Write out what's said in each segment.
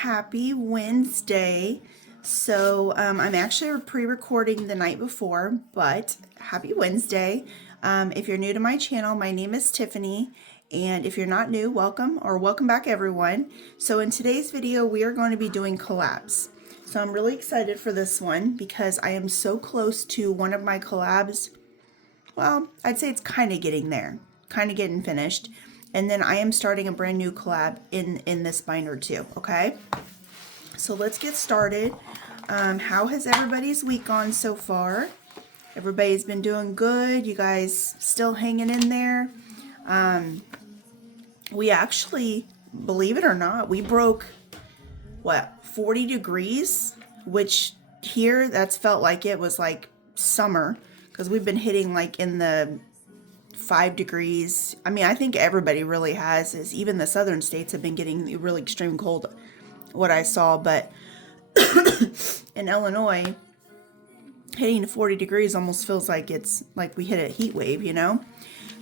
happy Wednesday. So I'm actually pre-recording the night before, but happy Wednesday. If you're new to my channel, my name is Tiffany, and if you're not new, welcome, or welcome back everyone. So in today's video, we are going to be doing collabs. So I'm really excited for this one because I am so close to one of my collabs. Well, I'd say it's kind of getting there, kind of getting finished. And then I am starting a brand new collab in this binder too, okay? So let's get started. How has everybody's week gone so far? Everybody's been doing good. You guys still hanging in there? We actually, believe it or not, we broke, what, 40 degrees? Which here, that's felt like it was like summer. Because we've been hitting like in the 5 degrees. I mean, I think everybody really has. Is even the southern states have been getting really extreme cold, what I saw. But in Illinois, hitting 40 degrees almost feels like it's like we hit a heat wave, you know?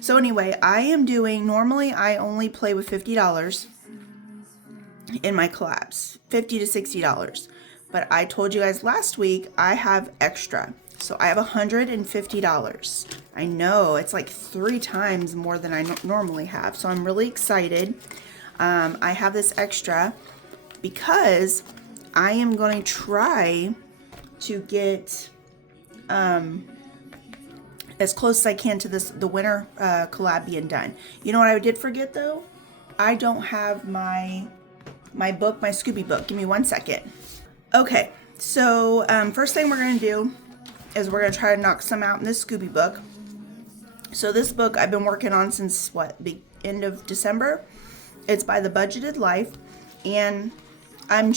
So anyway, I am doing, normally I only play with $50 in my collabs, $50 to $60. But I told you guys last week I have extra. So I have $150. I know, it's like 3 times more than I normally have. So I'm really excited. I have this extra because I am going to try to get as close as I can to the winter collab being done. You know what I did forget though? I don't have my book, my Scooby book. Give me 1 second. Okay, so first thing we're going to do is we're going to try to knock some out in this Scooby book. So this book I've been working on since, what, the end of December. It's by The Budgeted Life, and I'm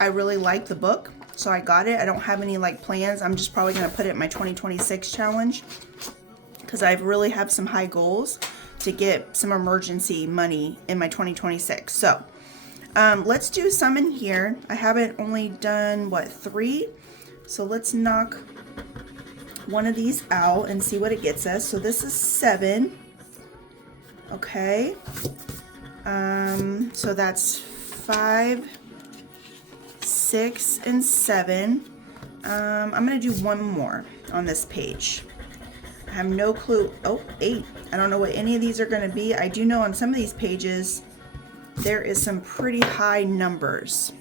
I really like the book, so I got it. I don't have any like plans. I'm just probably going to put it in my 2026 challenge because I really have some high goals to get some emergency money in my 2026. So let's do some in here. I haven't only done, what, 3? So let's knock one of these out and see what it gets us. So this is 7. Okay. So that's 5, 6, and 7. I'm going to do one more on this page. I have no clue. Oh, 8. I don't know what any of these are going to be. I do know on some of these pages there is some pretty high numbers.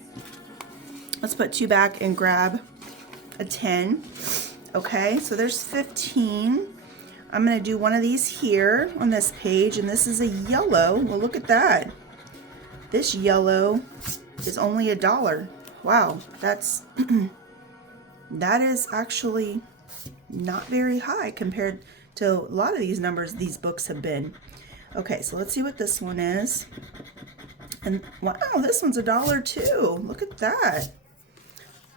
Let's put 2 back and grab a 10. Okay, so there's 15. I'm going to do one of these here on this page, and this is a yellow. Well, look at that. This yellow is only $1. Wow, that's that is actually not very high compared to a lot of these numbers these books have been. Okay, so let's see what this one is. And wow, this one's $1 too. Look at that.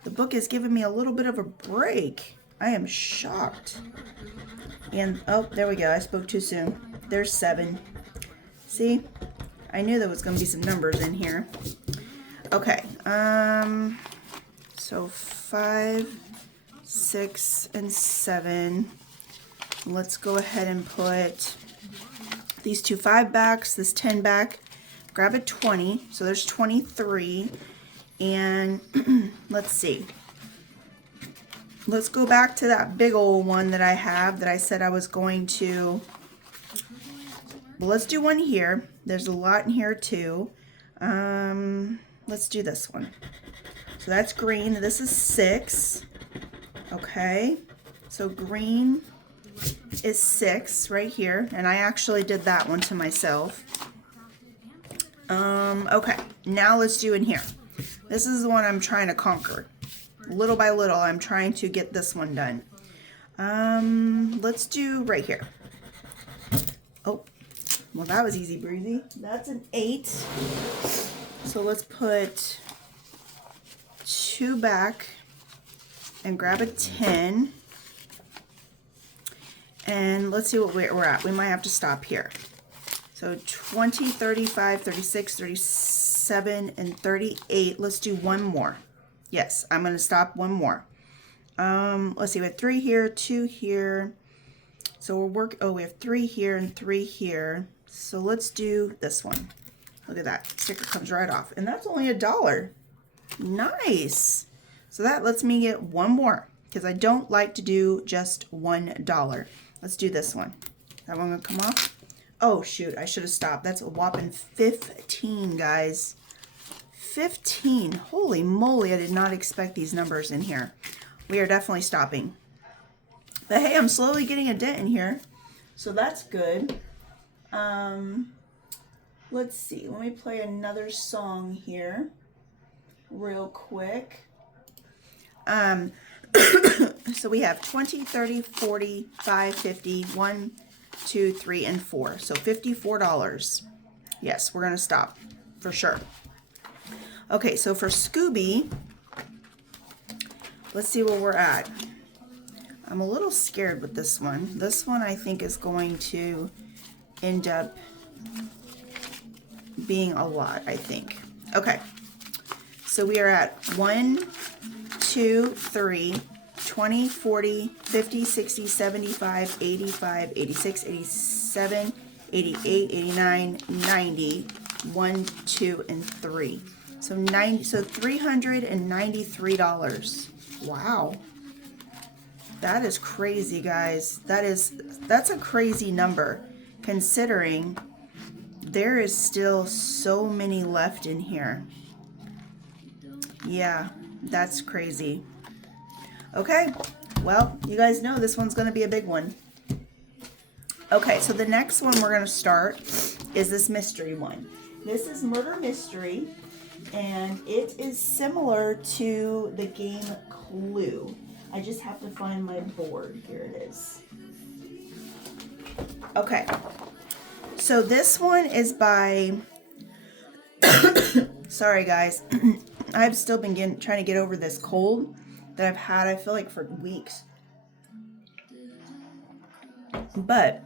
The book is giving me a little bit of a break. I am shocked. And, oh, there we go. I spoke too soon. There's 7. See? I knew there was going to be some numbers in here. Okay. So 5, 6, and 7. Let's go ahead and put these 2 5 backs, this 10 back. Grab a 20. So there's 23. And let's see. Let's go back to that big old one that I have that I said I was going to. Well, let's do one here. There's a lot in here too. Let's do this one. So that's green. This is 6. Okay. So green is 6 right here. And I actually did that one to myself. Okay. Now let's do in here. This is the one I'm trying to conquer. Little by little, I'm trying to get this one done. Let's do right here. Oh, well, that was easy breezy. That's an 8. So let's put 2 back and grab a 10. And let's see what we're at. We might have to stop here. So 20, 35, 36, 37, and 38. Let's do one more. Yes, I'm going to stop one more. Let's see, we have 3 here, 2 here. So we have 3 here and 3 here. So let's do this one. Look at that. Sticker comes right off. And that's only $1. Nice. So that lets me get one more because I don't like to do just $1. Let's do this one. That one gonna come off? Oh shoot, I should have stopped. That's a whopping 15, guys. 15. Holy moly, I did not expect these numbers in here. We are definitely stopping. But hey, I'm slowly getting a dent in here. So that's good. Let's see. Let me play another song here real quick. So we have 20, 30, 40, 5, 50, 1, 2, 3, and 4. So $54. Yes, we're going to stop for sure. Okay, so for Scooby, let's see where we're at. I'm a little scared with this one. This one I think is going to end up being a lot, I think. Okay, so we are at 1, 2, 3, 20, 40, 50, 60, 75, 85, 86, 87, 88, 89, 90, 1, 2, and 3. So $393. Wow. That is crazy, guys. That's a crazy number considering there is still so many left in here. Yeah, that's crazy. Okay, well, you guys know this one's going to be a big one. Okay, so the next one we're going to start is this mystery one. This is Murder Mystery, and it is similar to the game Clue. I just have to find my board. Here it is. Okay, so this one is by, sorry guys, I've still been trying to get over this cold that I've had, I feel like, for weeks. But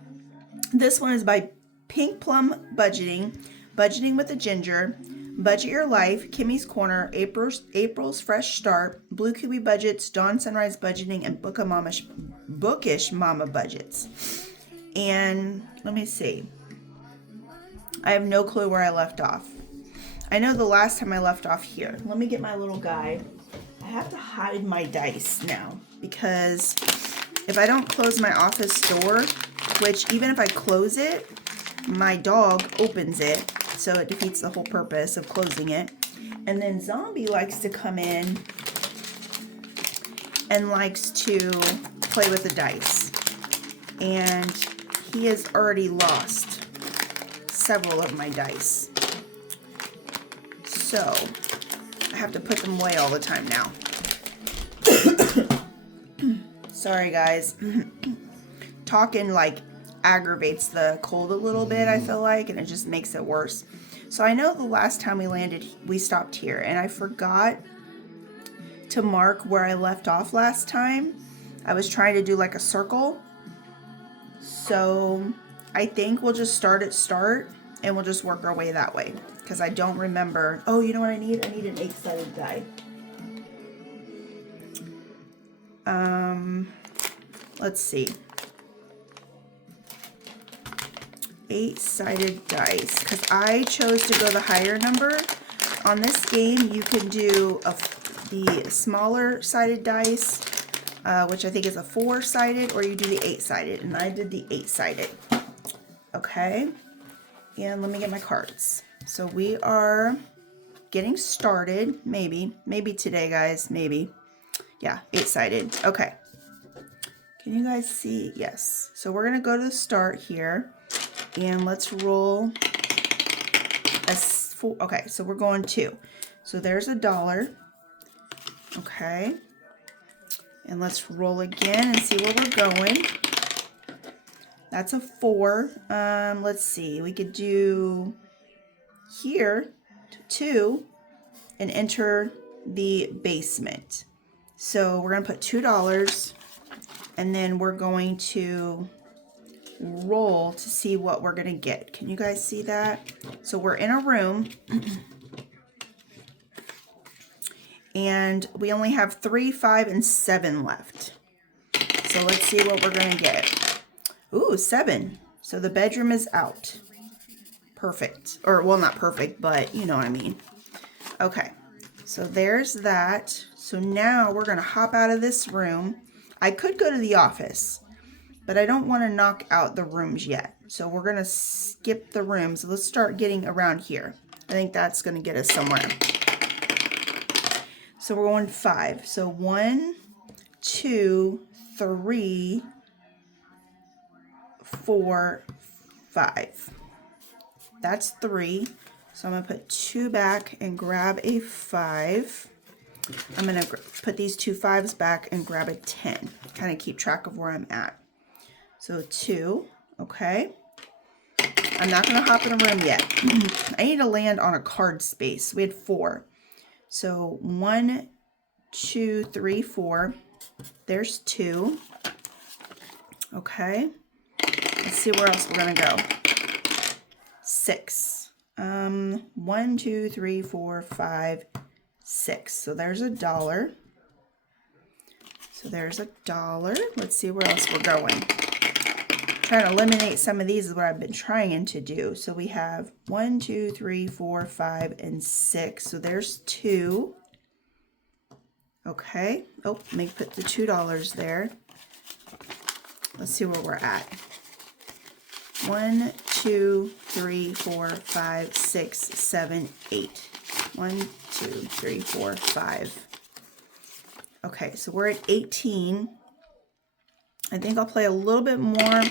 this one is by Pink Plum Budgeting, Budgeting with a Ginger, Budget Your Life, Kimmy's Corner, April's Fresh Start, Blue Kiwi Budgets, Dawn Sunrise Budgeting, and Bookish Mama Budgets. And let me see. I have no clue where I left off. I know the last time I left off here. Let me get my little guide. I have to hide my dice now because if I don't close my office door, which even if I close it, my dog opens it, so it defeats the whole purpose of closing it. And then Zombie likes to come in and likes to play with the dice. And he has already lost several of my dice. So I have to put them away all the time now. Sorry guys. Talking like aggravates the cold a little bit, I feel like, and it just makes it worse. So I know the last time we stopped here, and I forgot to mark where I left off last time. I was trying to do like a circle. So I think we'll just start at start and we'll just work our way that way because I don't remember. Oh, you know what I need? I need an 8-sided die. Let's see. 8-sided dice, because I chose to go the higher number. On this game, you can do the smaller sided dice, which I think is a 4-sided, or you do the 8-sided, and I did the 8-sided. Okay, and let me get my cards. So we are getting started, maybe today, guys, maybe. Yeah, 8-sided. Okay. Can you guys see? Yes. So we're going to go to the start here. And let's roll a 4. Okay, so we're going 2. So there's $1. Okay. And let's roll again and see where we're going. That's a 4. Let's see. We could do here 2 and enter the basement. So we're going to put $2 and then we're going to roll to see what we're going to get. Can you guys see that? So we're in a room and we only have 3, 5, and 7 left. So let's see what we're going to get. Ooh, 7. So the bedroom is out. perfect. Or, well, not perfect, but you know what I mean. Okay, so there's that. So now we're going to hop out of this room. I could go to the office, but I don't want to knock out the rooms yet. So we're going to skip the rooms. Let's start getting around here. I think that's going to get us somewhere. So we're going 5. So 1, 2, 3, 4, 5. That's 3. So I'm going to put 2 back and grab a 5. I'm going to put these 2 5s back and grab a 10. Kind of keep track of where I'm at. So 2, okay. I'm not going to hop in a room yet. I need to land on a card space. We had 4. So 1, 2, 3, 4. There's 2. Okay. Let's see where else we're going to go. 6. 1, 2, 3, 4, 5, 6. So there's $1. So there's $1. Let's see where else we're going. Trying to eliminate some of these is what I've been trying to do. So we have 1, 2, 3, 4, 5, and 6. So there's 2. Okay. Oh, let me put the $2 there. Let's see where we're at. 1, 2, 3, 4, 5, 6, 7, 8. 1, 2, 3, 4, 5. Okay, so we're at 18. I think I'll play a little bit more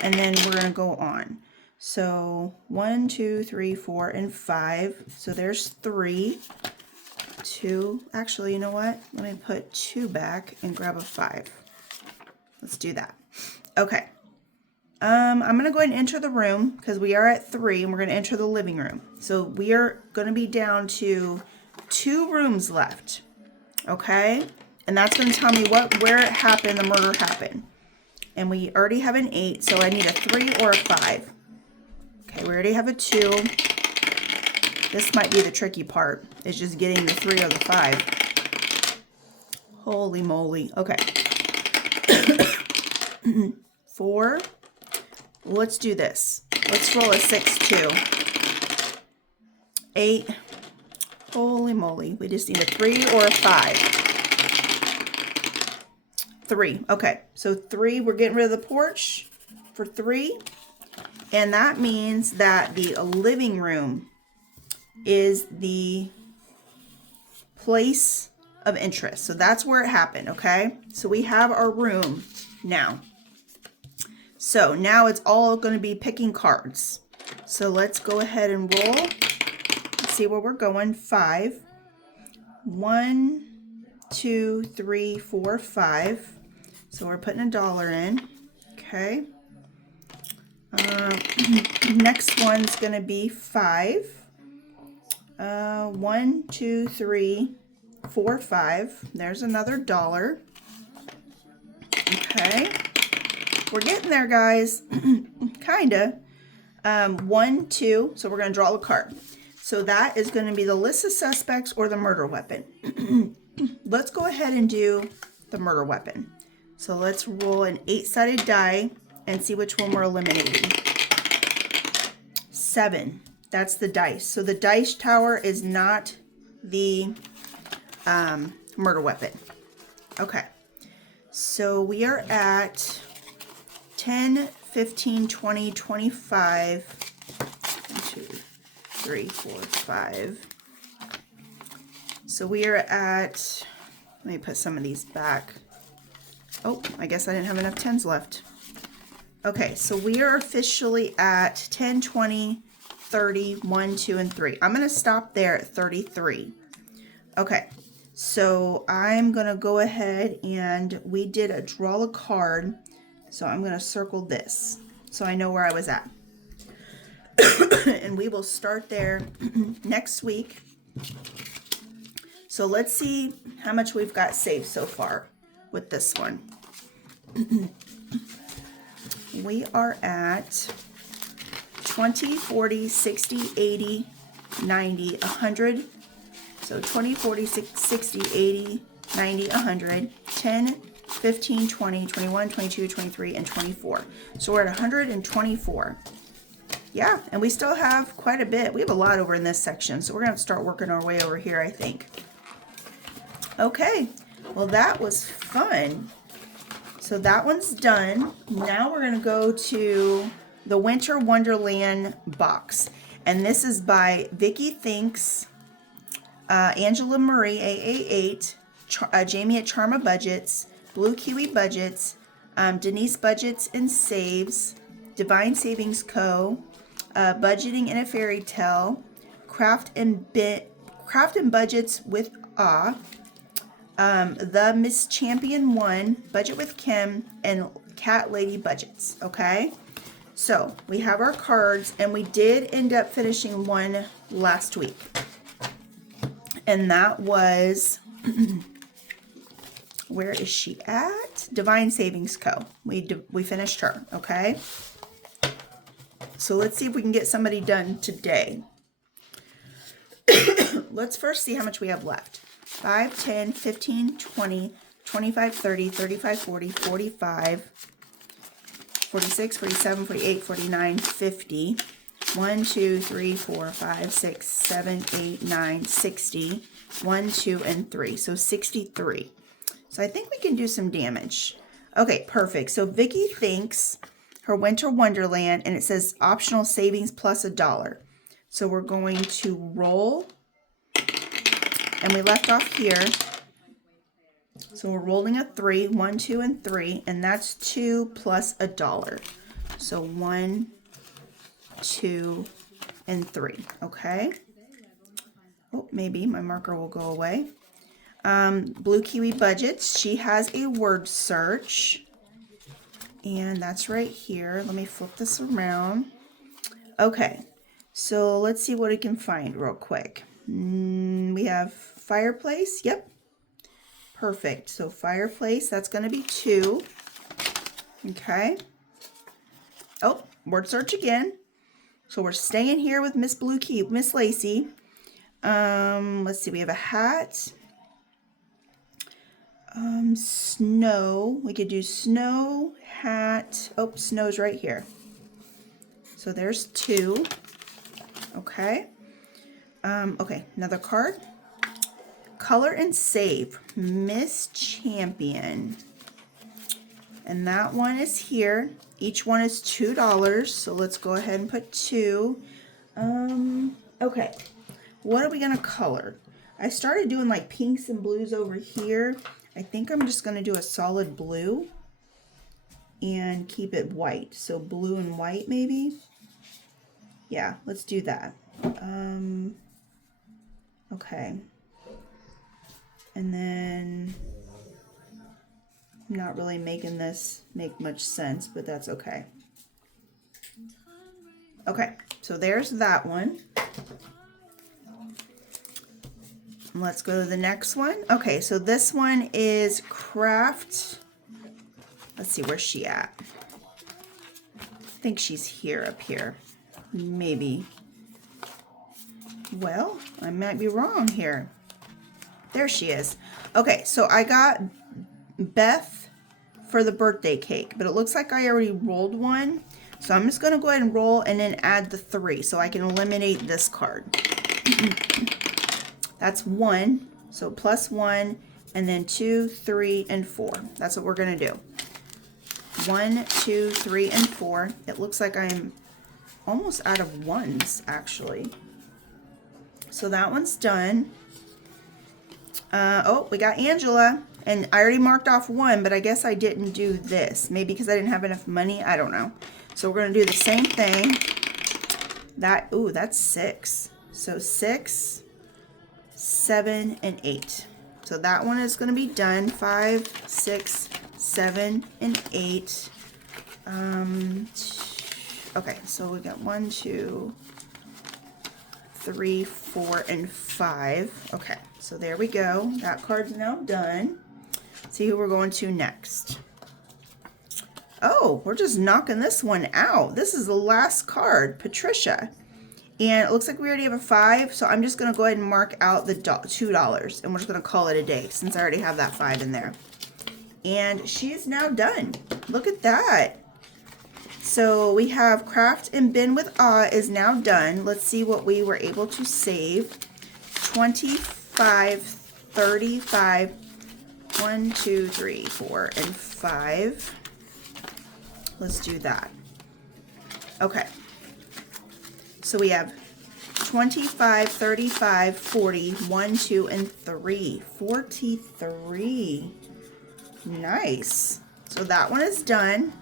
and then we're going to go on. So 1, 2, 3, 4, and 5. So there's 3. 2. Actually, you know what? Let me put 2 back and grab a 5. Let's do that. Okay. I'm going to go ahead and enter the room because we are at 3 and we're going to enter the living room. So we are going to be down to 2 rooms left. Okay. And that's going to tell me where it happened, the murder happened. And we already have an 8, so I need a 3 or a 5. Okay, we already have a 2. This might be the tricky part. It's just getting the 3 or the 5. Holy moly. Okay. 4. Let's do this. Let's roll a 6 too. 8. Holy moly. We just need a 3 or a 5. 3. Okay, so 3, we're getting rid of the porch for 3. And that means that the living room is the place of interest. So that's where it happened, okay? So we have our room now. So now it's all going to be picking cards. So let's go ahead and roll. Let's see where we're going. 5. 1, 2, 3, 4, 5. So we're putting $1 in. Okay. Next one's going to be 5. 1, 2, 3, 4, 5. There's another $1. Okay. We're getting there, guys. Kinda. 1, 2. So we're going to draw a card. So that is going to be the list of suspects or the murder weapon. Let's go ahead and do the murder weapon. So let's roll an 8-sided die and see which one we're eliminating. 7. That's the dice. So the dice tower is not the murder weapon. Okay. So we are at 10, 15, 20, 25. 1, 2, 3, 4, 5. So we are at, let me put some of these back. Oh, I guess I didn't have enough 10s left. Okay, so we are officially at 10, 20, 30, 1, 2, and 3. I'm going to stop there at 33. Okay, so I'm going to go ahead and we did a draw a card. So I'm going to circle this so I know where I was at. And we will start there next week. So let's see how much we've got saved so far with this one. We are at 20, 40, 60, 80, 90, 100. So 20, 40, 60, 80, 90, 100, 10, 15, 20, 21, 22, 23, and 24. So we're at 124. yeah, and we still have quite a bit. We have a lot over in this section, so we're going to start working our way over here, I think. Okay, well, that was fun. So that one's done. Now we're going to go to the Winter Wonderland box. And this is by Vicky Thinks, Angela Marie, AA8, Jamie at Charma Budgets, Blue Kiwi Budgets, Denise Budgets and Saves, Divine Savings Co., Budgeting in a Fairy Tale, Craft and Budgets with Awe, The Miss Champion 1, Budget with Kim, and Cat Lady Budgets. Okay, so we have our cards, and we did end up finishing one last week, and that was where is she at? Divine Savings Co. We finished her. Okay, so let's see if we can get somebody done today. Let's first see how much we have left. 5, 10, 15, 20, 25, 30, 35, 40, 45, 46, 47, 48, 49, 50. 1, 2, 3, 4, 5, 6, 7, 8, 9, 60. 1, 2, and 3. So 63. So I think we can do some damage. Okay, perfect. So Vicky Thinks, her Winter Wonderland, and it says optional savings plus $1. So we're going to roll. And we left off here. So we're rolling a 3, 1, 2, and 3, and that's 2 plus $1. So 1, 2, and 3. Okay. Oh, maybe my marker will go away. Blue Kiwi Budgets. She has a word search, and that's right here. Let me flip this around. Okay. So let's see what we can find real quick. We have fireplace. Yep. Perfect. So fireplace, that's going to be 2. Okay. Oh, word search again. So we're staying here with Miss Lacey. Let's see. We have a hat. Snow. We could do snow, hat. Oh, snow's right here. So there's 2. Okay. Okay, another card. Color and Save, Miss Champion. And that one is here. Each one is $2, so let's go ahead and put 2. Okay, what are we going to color? I started doing like pinks and blues over here. I think I'm just going to do a solid blue and keep it white. So blue and white maybe. Yeah, let's do that. Okay. And then I'm not really making this make much sense, but that's okay. Okay, so there's that one. Let's go to the next one. Okay, so this one is Craft. Let's see, where's she at? I think she's here, up here. Maybe. Well, I might be wrong here. There she is. Okay, so I got Beth for the birthday cake, but it looks like I already rolled one. So I'm just going to go ahead and roll and then add the 3 so I can eliminate this card. That's 1. So plus 1, and then 2, 3, and 4. That's what we're going to do. 1, 2, 3, and 4. It looks like I'm almost out of ones, actually. So that one's done. Oh, we got Angela. And I already marked off 1, but I guess I didn't do this. Maybe because I didn't have enough money. I don't know. So we're going to do the same thing. Ooh, that's 6. So 6, 7, and 8. So that one is going to be done. 5, 6, 7, and 8. Okay, so we got 1, 2, 3, 4, and 5. Okay, so there we go. That card's now done. See who we're going to next. Oh, we're just knocking this one out. This is the last card, Patricia. And it looks like we already have a 5, so I'm just going to go ahead and mark out the $2, and we're just going to call it a day since I already have that 5 in there. And she is now done. Look at that. So we have Craft and Bin with Awe is now done. Let's see what we were able to save. 25, 35, 1, 2, 3, 4, and 5. Let's do that. Okay. So we have 25, 35, 40, 1, 2, and 3. 43. Nice. So that one is done.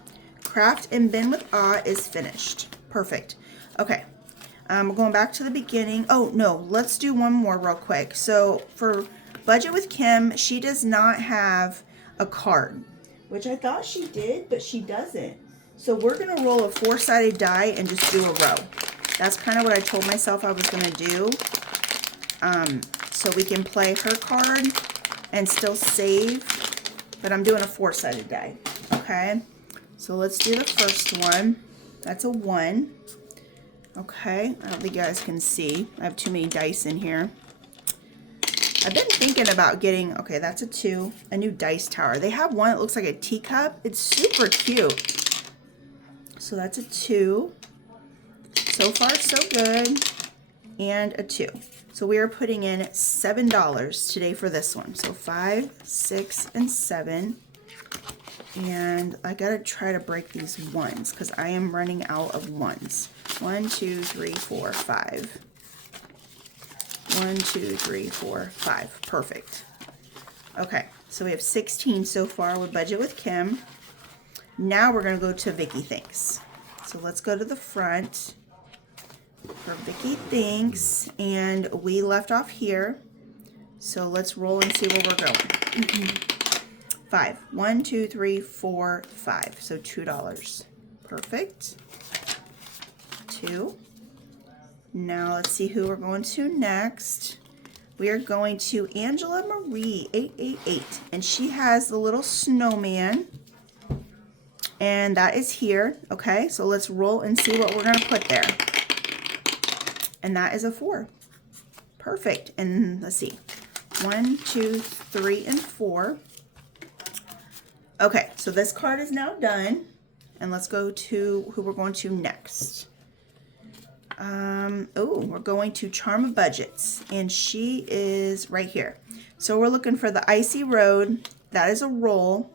Craft and Bin with Awe is finished. Perfect. Okay. We're going back to the beginning. Oh, no. Let's do one more real quick. So for Budget with Kim, she does not have a card, which I thought she did, but she doesn't. So we're going to roll a 4-sided die and just do a row. That's kind of what I told myself I was going to do. So we can play her card and still save. But I'm doing a 4-sided die. Okay. So let's do the first one. That's a 1. Okay. I don't think you guys can see. I have too many dice in here. I've been thinking about getting, okay, that's a 2, a new dice tower. They have one that looks like a teacup. It's super cute. So that's a 2. So far, so good. And a 2. So we are putting in $7 today for this one. So 5, 6, and 7. And I gotta try to break these ones because I am running out of ones. 1, 2, 3, 4, 5. 1, 2, 3, 4, 5. Perfect. Okay, so we have 16 so far with Budget with Kim. Now we're gonna go to Vicky Thinks. So let's go to the front for Vicky Thinks, and we left off here. So let's roll and see where we're going. 5. 1, 2, 3, 4, 5. So $2. Perfect. 2. Now let's see who we're going to next. We are going to Angela Marie 888, and she has the little snowman, and that is here. Okay, so let's roll and see what we're going to put there. And that is a 4. Perfect. And let's see. 1, 2, 3, and 4. Okay, so this card is now done. And let's go to who we're going to next. Oh, we're going to Charm of Budgets. And she is right here. So we're looking for the Icy Road. That is a roll.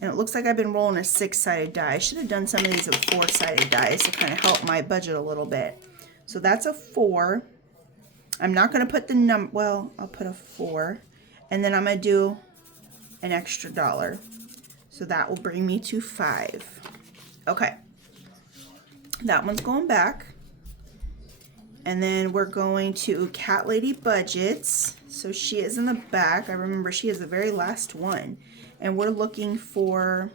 And it looks like I've been rolling a 6-sided die. I should have done some of these with 4-sided dice to kind of help my budget a little bit. So that's a 4. I'm not going to put the number, well, I'll put a 4. And then I'm going to do an extra $1. So that will bring me to 5. Okay. That one's going back. And then we're going to Cat Lady Budgets. So she is in the back. I remember she is the very last one. And we're looking for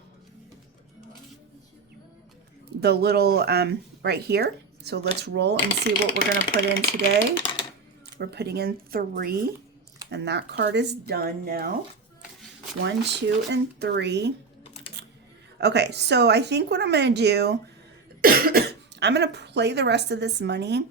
the little, right here. So let's roll and see what we're going to put in today. We're putting in 3. And that card is done now. 1, 2, and 3. Okay, so I think what I'm going to do, I'm going to play the rest of this money.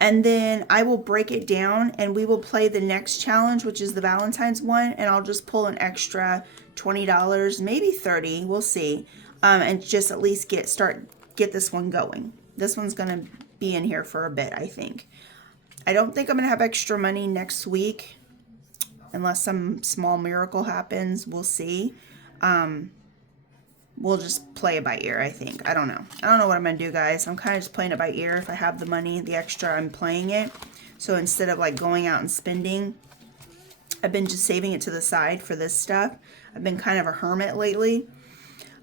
And then I will break it down and we will play the next challenge, which is the Valentine's one. And I'll just pull an extra $20, maybe 30, we'll see. And just at least get this one going. This one's going to be in here for a bit, I think. I don't think I'm going to have extra money next week. Unless some small miracle happens, we'll see. We'll just play it by ear, I think. I don't know. I don't know what I'm going to do, guys. I'm kind of just playing it by ear. If I have the money, the extra, I'm playing it. So instead of like going out and spending, I've been just saving it to the side for this stuff. I've been kind of a hermit lately.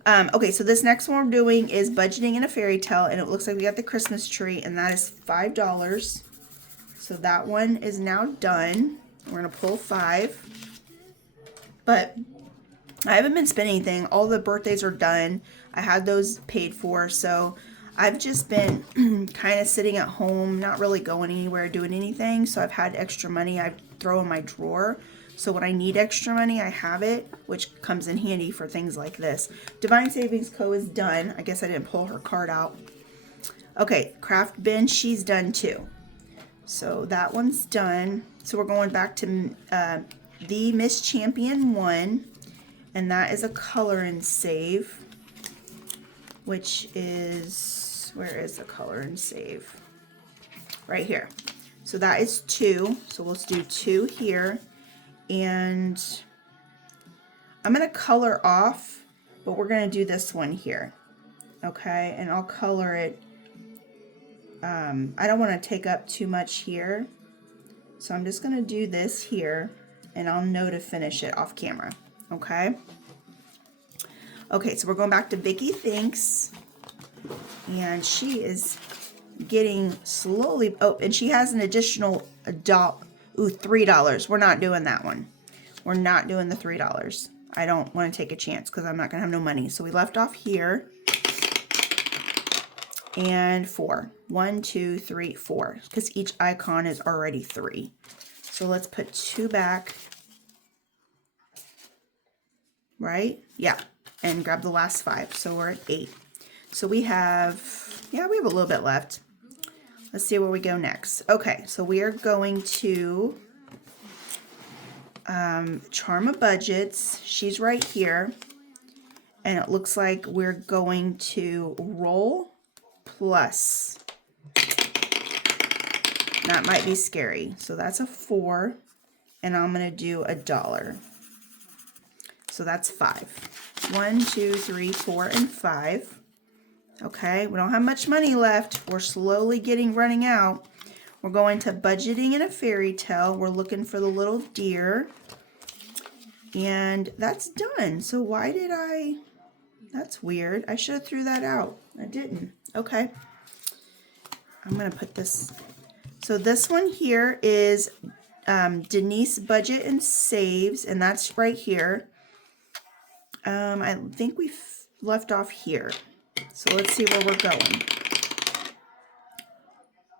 Okay, so this next one we're doing is Budgeting in a Fairy Tale. And it looks like we got the Christmas tree. And that is $5. So that one is now done. We're going to pull 5. But I haven't been spending anything. All the birthdays are done. I had those paid for. So I've just been kind of sitting at home, not really going anywhere, doing anything. So I've had extra money I throw in my drawer. So when I need extra money, I have it, which comes in handy for things like this. Divine Savings Co. is done. I guess I didn't pull her card out. Okay, Craft Bin, she's done too. So that one's done. So we're going back to the Miss Champion one. And that is a color and save. which is, where is the color and save? Right here. So that is 2. So let's do 2 here. And I'm going to color off, but we're going to do this one here. Okay, and I'll color it. I don't want to take up too much here. So I'm just going to do this here, and I'll know to finish it off camera. Okay. Okay, so we're going back to Vicky Thinks. And she is getting slowly, oh, and she has an additional $3. We're not doing that one. We're not doing the $3. I don't want to take a chance because I'm not going to have no money. So we left off here. And 4. 1, 2, 3, 4. Because each icon is already 3. So let's put 2 back. Right? Yeah. And grab the last 5. So we're at 8. So we have, yeah, we have a little bit left. Let's see where we go next. Okay, so we are going to Charma Budgets. She's right here. And it looks like we're going to roll plus. That might be scary. So that's a 4. And I'm going to do $1. So that's 5. 1, 2, 3, 4, and 5. Okay, we don't have much money left. We're slowly running out. We're going to Budgeting in a Fairy Tale. We're looking for the little deer. And that's done. So why did that's weird. I should have threw that out. I didn't. Okay. I'm going to put this. So this one here is Denise Budget and Saves. And that's right here. I think we left off here. So let's see where we're going.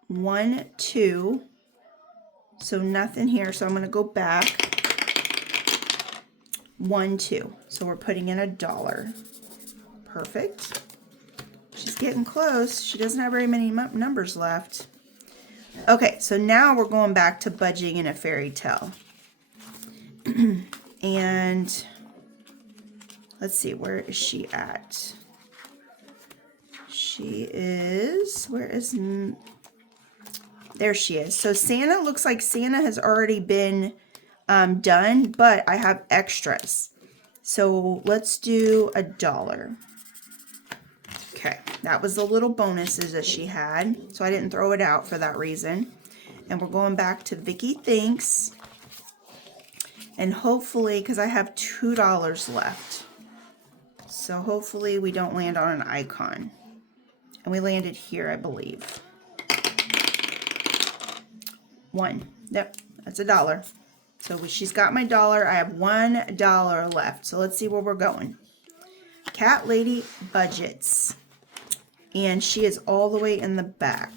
1, 2. So nothing here. So I'm going to go back. 1, 2. So we're putting in $1. Perfect. She's getting close. She doesn't have very many numbers left. Okay, so now we're going back to Budgeting in a Fairy Tale. And let's see, where is she at? She is, there she is. So Santa, looks like Santa has already been done, but I have extras. So let's do $1. Okay, that was the little bonuses that she had. So I didn't throw it out for that reason. And we're going back to Vicky Thinks. And hopefully, because I have $2 left. So hopefully we don't land on an icon. And we landed here, I believe. 1. Yep, that's $1. So she's got my $1. I have $1 left. So let's see where we're going. Cat Lady Budgets. And she is all the way in the back.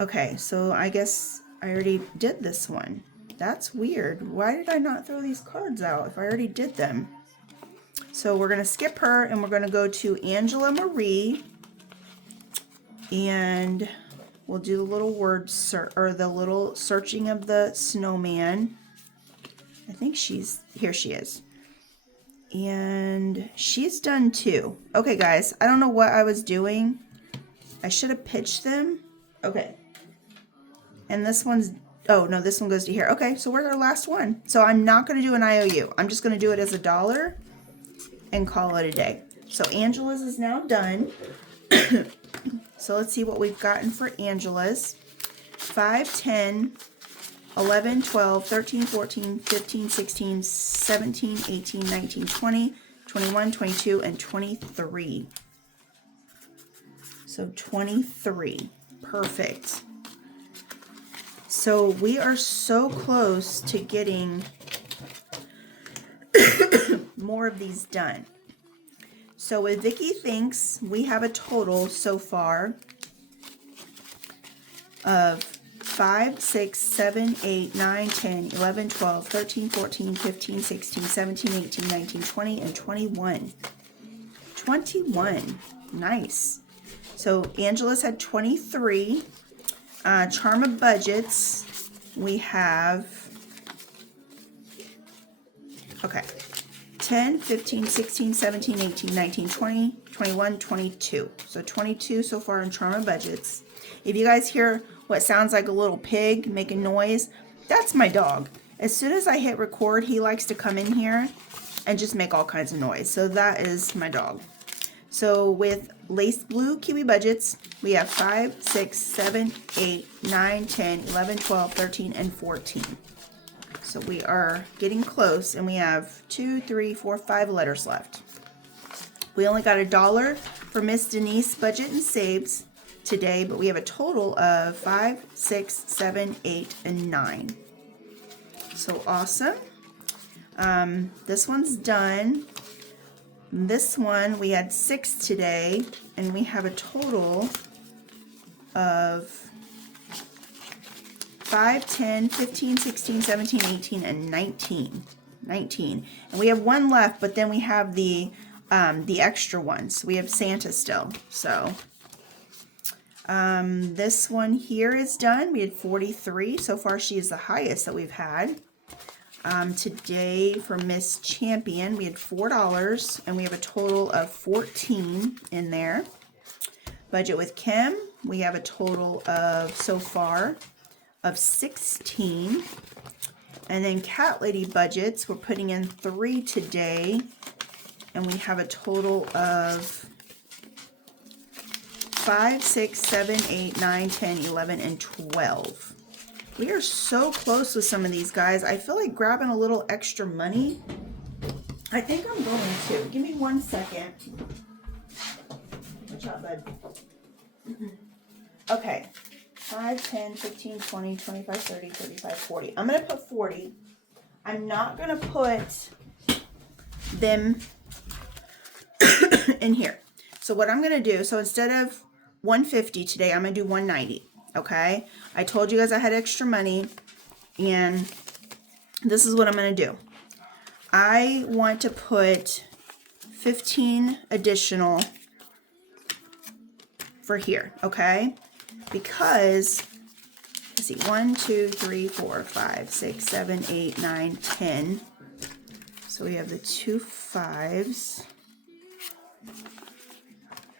Okay, so I guess I already did this one. That's weird. Why did I not throw these cards out if I already did them? So we're going to skip her and we're going to go to Angela Marie. And we'll do the little word search, or the little searching of the snowman. I think here she is. And she's done too. Okay, guys, I don't know what I was doing. I should have pitched them. Okay. And this one's, oh no, this one goes to here. Okay, so we're our last one. So I'm not going to do an IOU. I'm just going to do it as $1 and call it a day. So Angela's is now done. So let's see what we've gotten for Angela's. 5, 10, 11, 12, 13, 14, 15, 16, 17, 18, 19, 20, 21, 22, and 23. So 23. Perfect. So we are so close to getting more of these done. So with Vicky Thinks, we have a total so far of 5, 6, 7, 8, 9, 10, 11, 12, 13, 14, 15, 16, 17, 18, 19, 20, and 21. 21. Nice. So Angela's had 23. Charma Budgets, we have, okay, 10, 15, 16, 17, 18, 19, 20, 21, 22. So 22 so far in Trauma Budgets. If you guys hear what sounds like a little pig making noise, that's my dog. As soon as I hit record, he likes to come in here and just make all kinds of noise. So that is my dog. So with Lace Blue Kiwi Budgets, we have 5, 6, 7, 8, 9, 10, 11, 12, 13, and 14. So we are getting close, and we have 2, 3, 4, 5 letters left. We only got $1 for Miss Denise Budget and Saves today, but we have a total of 5, 6, 7, 8, and 9. So awesome. This one's done. This one, we had 6 today, and we have a total of 5, 10, 15, 16, 17, 18, and 19. And we have 1 left, but then we have the extra ones. We have Santa still. So this one here is done. We had 43. So far, she is the highest that we've had. Today for Miss Champion, we had $4, and we have a total of 14 in there. Budget with Kim, we have a total of, so far, of 16. And then Cat Lady Budgets, we're putting in 3 today, and we have a total of 5, 6, 7, 8, 9, 10, 11, and 12. We are so close with some of these, guys. I feel like grabbing a little extra money. I think I'm going to. Give me 1 second. Watch out, bud. Okay. 5, 10, 15, 20, 25, 30, 35, 40. I'm going to put 40. I'm not going to put them in here. So what I'm going to do, so instead of 150 today, I'm going to do 190. Okay, I told you guys I had extra money, and this is what I'm going to do. I want to put 15 additional for here, okay? Because, let's see, 1, 2, 3, 4, 5, 6, 7, 8, 9, 10. So we have the 2 5s.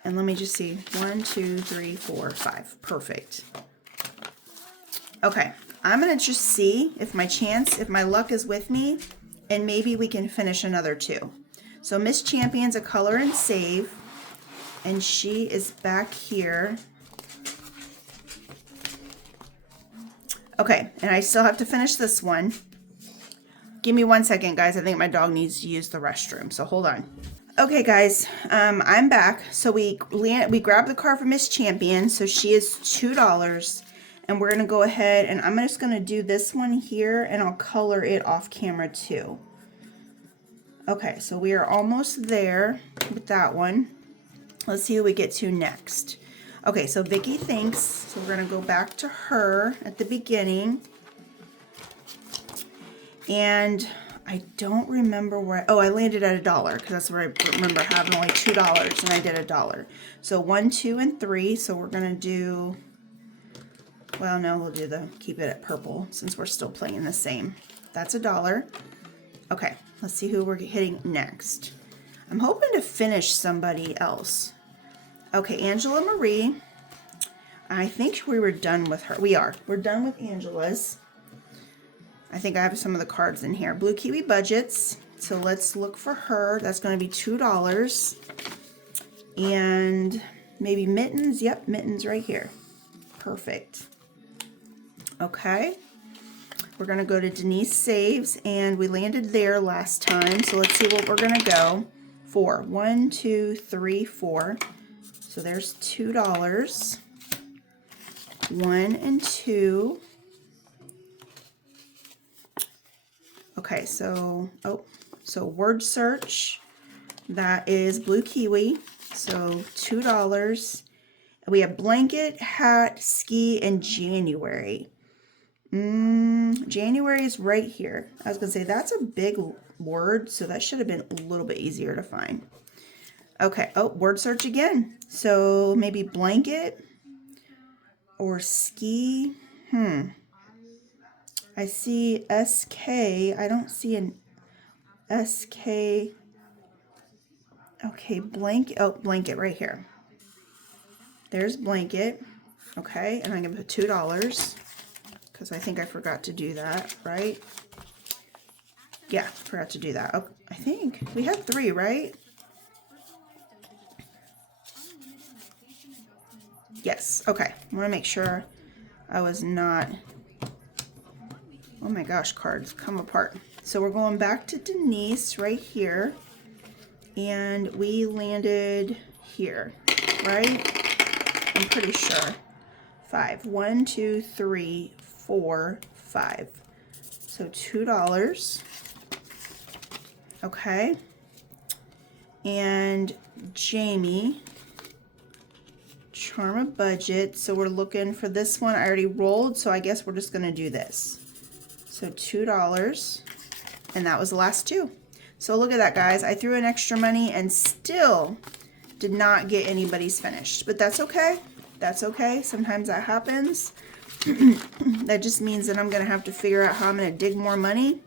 And let me just see, 1, 2, 3, 4, 5. Perfect. Okay, I'm going to just see if my luck is with me, and maybe we can finish another 2. So Miss Champion's a color and save, and she is back here. Okay, and I still have to finish this one. Give me 1 second, guys. I think my dog needs to use the restroom, so hold on. Okay, guys, I'm back. So we grabbed the card for Miss Champion, so she is $2, and we're gonna go ahead and I'm just gonna do this one here, and I'll color it off camera too. Okay, so we are almost there with that one. Let's see who we get to next. Okay, so Vicky thinks, so we're gonna go back to her at the beginning, and I don't remember where, I landed at $1 because that's where I remember having only $2, and I did $1. So 1, 2, and 3. So we're going to do, well, no, we'll do keep it at purple since we're still playing the same. That's $1. Okay, let's see who we're hitting next. I'm hoping to finish somebody else. Okay, Angela Marie. I think we were done with her. We're done with Angela's. I think I have some of the cards in here. Blue Kiwi Budgets. So let's look for her. That's going to be $2. And maybe Mittens. Yep, Mittens right here. Perfect. Okay. We're going to go to Denise Saves. And we landed there last time. So let's see what we're going to go for. 1, 2, 3, 4. So there's $2. 1 and 2. Okay, so word search, that is Blue Kiwi, so $2. We have blanket, hat, ski, and January. January is right here. I was going to say, that's a big word, so that should have been a little bit easier to find. Okay, word search again. So maybe blanket or ski. I see SK. I don't see an SK. Okay, blanket. Oh, blanket right here. There's blanket. Okay, and I'm going to put $2 because I think I forgot to do that, right? Yeah, forgot to do that. Oh, I think we had 3, right? Yes, okay. I want to make sure I was not... Oh my gosh, cards come apart. So we're going back to Denise right here. And we landed here, right? I'm pretty sure. 5. 1, 2, 3, 4, 5. So $2. Okay. And Jamie, charm a budget. So we're looking for this one. I already rolled, so I guess we're just going to do this. So $2. And that was the last 2. So look at that, guys. I threw in extra money and still did not get anybody's finished. But that's okay. That's okay. Sometimes that happens. That just means that I'm going to have to figure out how I'm going to dig more money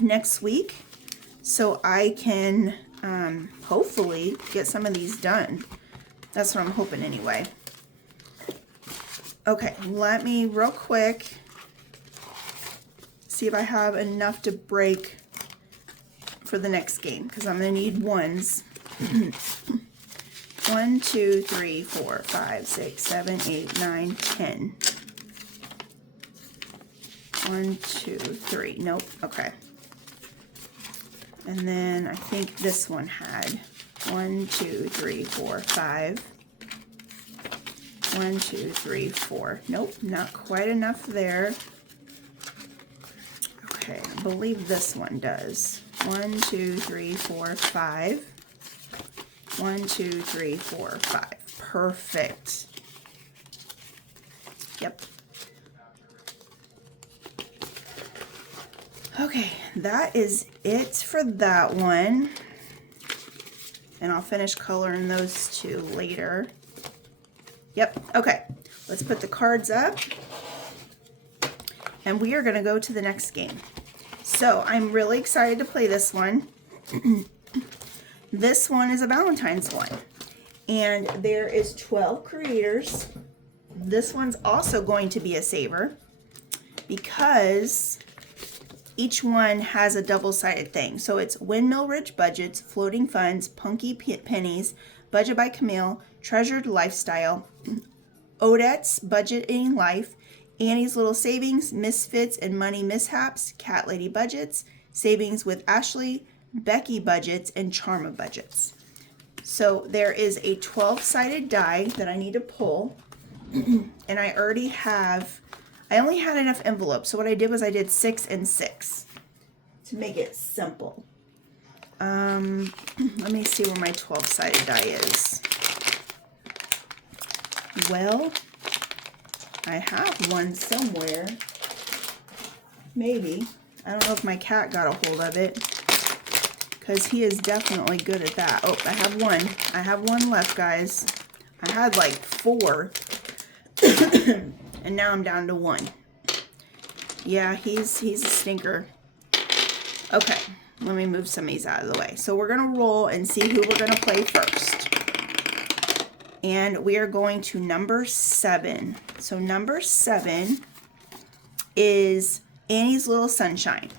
next week so I can hopefully get some of these done. That's what I'm hoping anyway. Okay, let me real quick see if I have enough to break for the next game, because I'm going to need ones. 1, 2, 3, 4, 5, 6, 7, 8, 9, 10. 1, 2, 3. Nope. Okay. And then I think this one had 1, 2, 3, 4, 5. 1, 2, 3, 4. Nope, not quite enough there. Okay, I believe this one does. 1, 2, 3, 4, 5. 1, 2, 3, 4, 5. Perfect. Yep. Okay, that is it for that one. And I'll finish coloring those 2 later. Yep, okay. Let's put the cards up. And we are going to go to the next game. So I'm really excited to play this one. This one is a Valentine's one. And there is 12 creators. This one's also going to be a saver because each one has a double-sided thing. So it's Windmill Rich Budgets, Floating Funds, Punky Pennies, Budget by Camille, Treasured Lifestyle, Odette's Budgeting Life, Annie's Little Savings, Misfits and Money Mishaps, Cat Lady Budgets, Savings with Ashley, Becky Budgets, and Charma Budgets. So there is a 12-sided die that I need to pull, and I only had enough envelopes. So what I did was I did 6 and 6 to make it simple. Let me see where my 12-sided die is. Well, I have one somewhere. Maybe. I don't know if my cat got a hold of it, because he is definitely good at that. Oh, I have one. I have one left, guys. I had like 4. And now I'm down to 1. Yeah, he's a stinker. Okay, let me move some of these out of the way. So we're going to roll and see who we're going to play first. And we are going to number 7. So number 7 is Annie's Little Sunshine.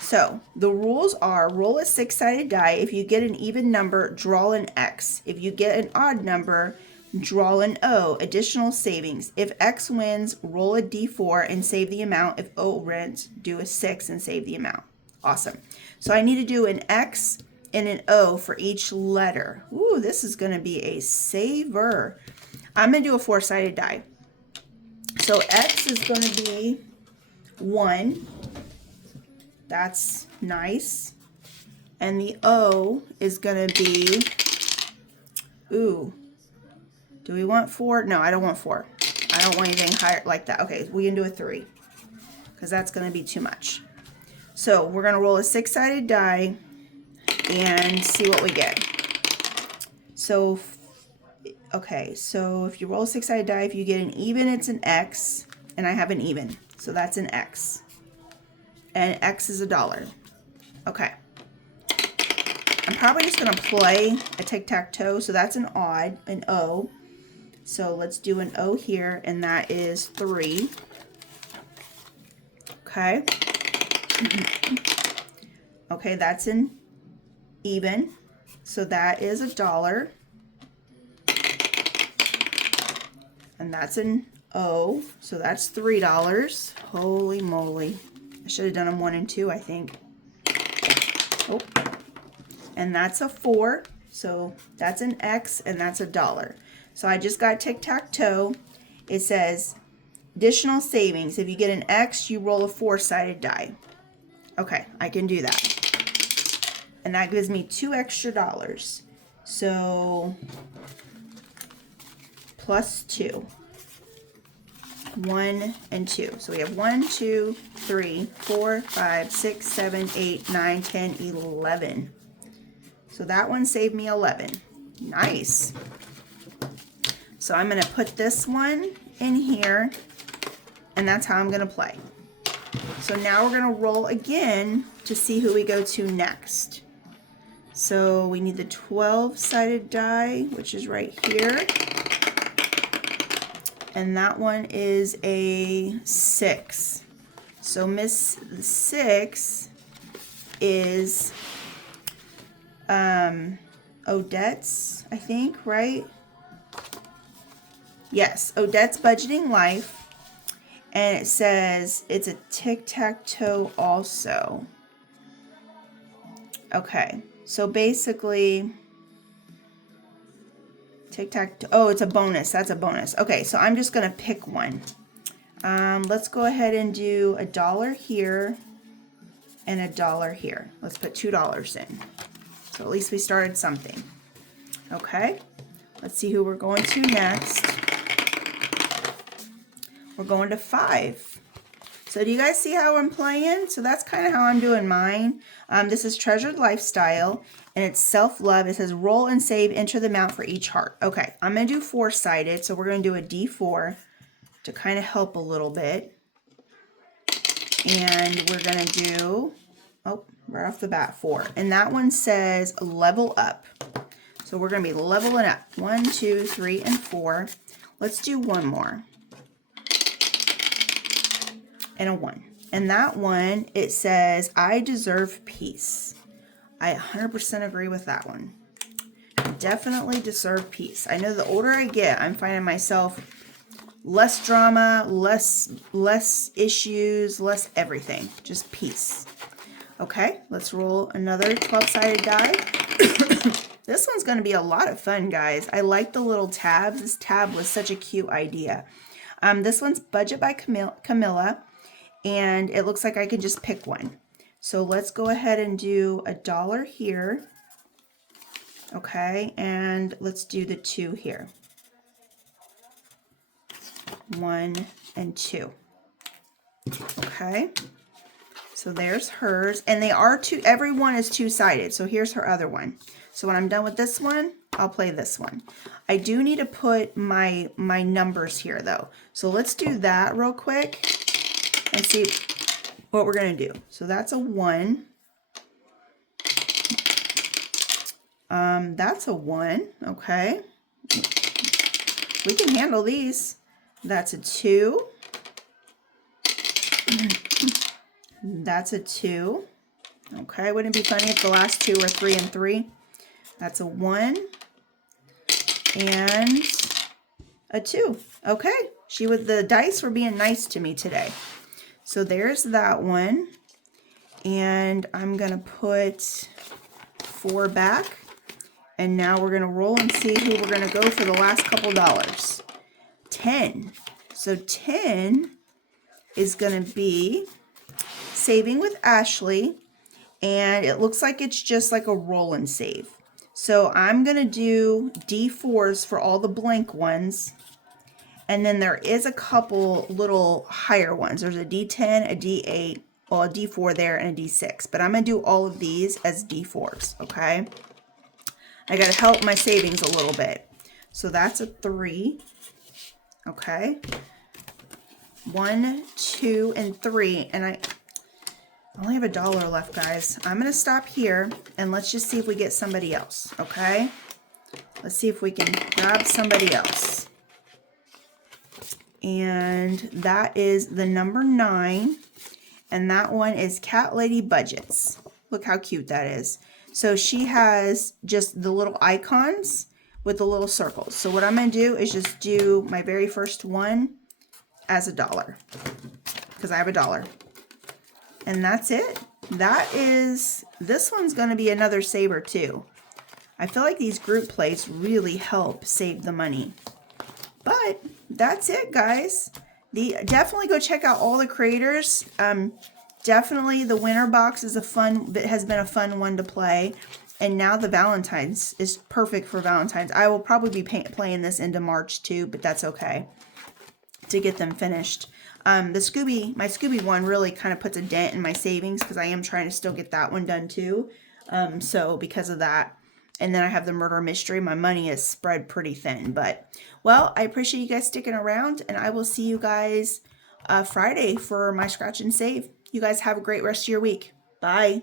So the rules are: roll a 6-sided die. If you get an even number, draw an X. If you get an odd number, draw an O. Additional savings: if X wins, roll a D4 and save the amount. If O wins, do a 6 and save the amount. Awesome. So I need to do an X and an O for each letter. Ooh, this is going to be a saver. I'm going to do a 4-sided die. So X is going to be 1. That's nice. And the O is going to be, ooh, do we want 4? No, I don't want 4. I don't want anything higher like that. Okay, we can do a 3 because that's going to be too much. So we're going to roll a 6-sided die and see what we get. So, okay, so if you roll a 6-sided die, if you get an even, it's an X, and I have an even. So that's an X. And X is $1. Okay. I'm probably just going to play a tic-tac-toe. So that's an odd, an O. So let's do an O here, and that is 3. Okay. Okay, that's an even. So that is $1. And that's an O. So that's $3. Holy moly. I should have done them 1 and 2, I think. Oh. And that's a 4. So that's an X, and that's $1. So I just got tic-tac-toe. It says additional savings. If you get an X, you roll a 4-sided die. Okay, I can do that. And that gives me $2 extra. So plus 2. 1 and 2. So we have 1, 2, 3, 4, 5, 6, 7, 8, 9, 10, 11. So that one saved me 11. Nice. So I'm going to put this one in here, and that's how I'm going to play. So now we're going to roll again to see who we go to next. So we need the 12-sided die, which is right here. And that one is a 6. So Miss 6 is Odette's, I think, right? Yes, Odette's Budgeting Life. And it says it's a tic-tac-toe also. Okay, so basically, tic-tac-toe. Oh, it's a bonus. That's a bonus. Okay, so I'm just going to pick one. Let's go ahead and do $1 here and $1 here. Let's put $2 in. So at least we started something. Okay, let's see who we're going to next. We're going to 5. So do you guys see how I'm playing? So that's kind of how I'm doing mine. This is Treasured Lifestyle, and it's self-love. It says roll and save, enter the amount for each heart. Okay, I'm going to do 4-sided, so we're going to do a D4 to kind of help a little bit. And we're going to do, oh, right off the bat, 4. And that one says level up. So we're going to be leveling up. 1, 2, 3, and 4. Let's do one more. And a 1. And that one, it says, I deserve peace. I 100% agree with that one. Definitely deserve peace. I know the older I get, I'm finding myself less drama, less issues, less everything. Just peace. Okay, let's roll another 12-sided die. This one's going to be a lot of fun, guys. I like the little tabs. This tab was such a cute idea. This one's Budget by Camilla. And it looks like I can just pick one. So let's go ahead and do $1 here. Okay, and let's do the 2 here. 1 and 2. Okay, so there's hers. And they are every one is 2-sided. So here's her other one. So when I'm done with this one, I'll play this one. I do need to put my numbers here though. So let's do that real quick and see what we're going to do. So that's a 1. That's a 1. Okay. We can handle these. That's a 2. That's a 2. Okay. Wouldn't it be funny if the last 2 were 3 and 3? That's a 1. And a 2. Okay. The dice were being nice to me today. So there's that one, and I'm going to put 4 back, and now we're going to roll and see who we're going to go for the last couple dollars. 10. So 10 is going to be Saving with Ashley, and it looks like it's just like a roll and save. So I'm going to do D4s for all the blank ones. And then there is a couple little higher ones. There's a D10, a D8, well, a D4 there, and a D6. But I'm going to do all of these as D4s, okay? I got to help my savings a little bit. So that's a 3, okay? 1, 2, and 3. And I only have $1 left, guys. I'm going to stop here and let's just see if we get somebody else, okay? Let's see if we can grab somebody else. And that is the number 9. And that one is Cat Lady Budgets. Look how cute that is. So she has just the little icons with the little circles. So what I'm going to do is just do my very first one as $1 because I have $1. And that's it. This one's going to be another saver too. I feel like these group plays really help save the money. But that's it, guys. Definitely go check out all the creators. Definitely the winter box has been a fun one to play. And now the Valentine's is perfect for Valentine's. I will probably be playing this into March too, but that's okay to get them finished. My Scooby one really kind of puts a dent in my savings because I am trying to still get that one done too. So because of that. And then I have the murder mystery. My money is spread pretty thin. But, well, I appreciate you guys sticking around. And I will see you guys Friday for my scratch and save. You guys have a great rest of your week. Bye.